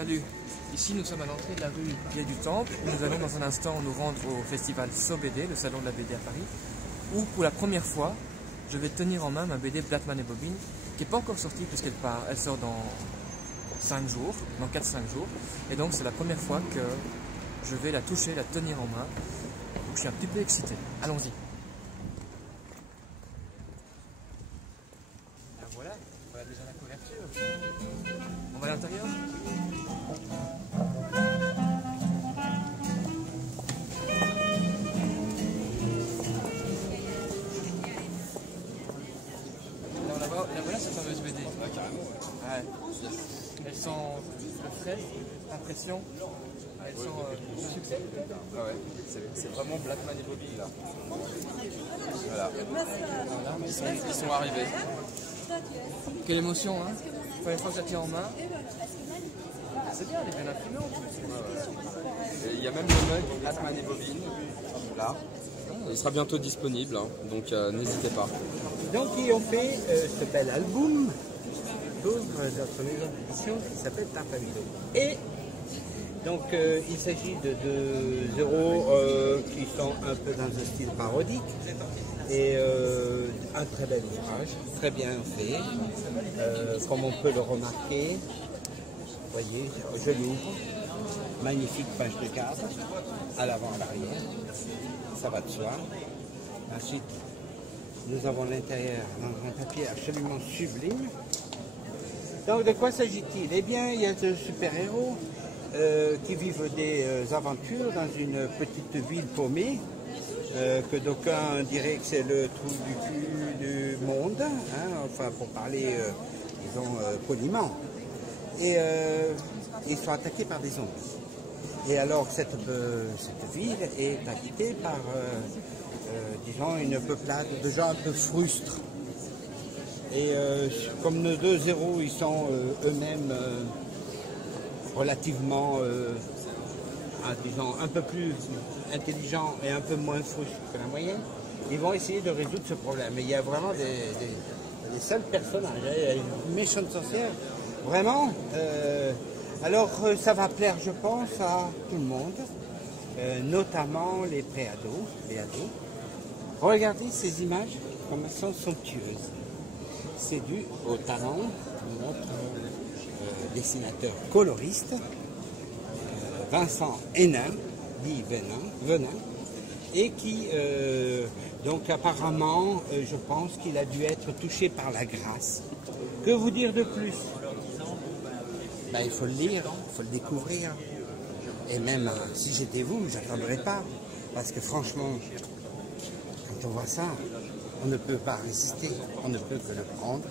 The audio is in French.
Salut, ici nous sommes à l'entrée de la rue Pied du Temple. Nous allons dans un instant nous rendre au festival SoBD, le salon de la BD à Paris, où pour la première fois, je vais tenir en main ma BD Blattman et Bobbin, qui n'est pas encore sortie puisqu'elle sort dans 5 jours, dans 4-5 jours. Et donc c'est la première fois que je vais la toucher, la tenir en main. Donc je suis un petit peu excité. Allons-y. Voilà déjà la couverture. On va à l'intérieur ? La voilà cette fameuse BD. Ouais. Elles sont frais, impression. Elles sont un succès. Ah ouais, c'est vraiment Blattman et Bobbin là. Voilà. Ils sont arrivés. Quelle émotion, hein. Première fois que je la tiens en main. C'est bien, elle est bien imprimée en plus. Et il y a même le mug Blattman et Bobbin là. Il sera bientôt disponible, hein, donc n'hésitez pas. Donc ils ont fait ce bel album pour notre maison d'édition qui s'appelle Tarpamilo. Et donc il s'agit de deux héros qui sont un peu dans un style parodique et un très bel ouvrage, très bien fait, comme on peut le remarquer. Vous voyez, je l'ouvre, magnifique page de cadre, à l'avant, à l'arrière, ça va de soi. Ensuite, nous avons l'intérieur dans un papier absolument sublime. Donc de quoi s'agit-il? Eh bien, il y a deux super-héros qui vivent des aventures dans une petite ville paumée, que d'aucuns diraient que c'est le trou du cul du monde, hein, enfin pour parler, disons, poliment. Et ils sont attaqués par des zombies. Et alors cette ville est habitée par, disons, une peuplade de gens un peu frustres. Et comme nos deux héros, ils sont eux-mêmes relativement, disons, un peu plus intelligents et un peu moins frustres que la moyenne, ils vont essayer de résoudre ce problème. Et il y a vraiment des seuls personnages, hein. Il y a une méchante sorcière, vraiment. Alors ça va plaire, je pense, à tout le monde, notamment les préados, les ados. Regardez ces images, comme elles sont somptueuses. C'est dû au talent de notre dessinateur coloriste, Vincent Hénin, dit Venin, et qui, donc apparemment, je pense qu'il a dû être touché par la grâce. Que vous dire de plus? Ben, il faut le lire, il faut le découvrir. Et même si j'étais vous, je n'attendrai pas. Parce que franchement, quand on voit ça, on ne peut pas résister. On ne peut que le prendre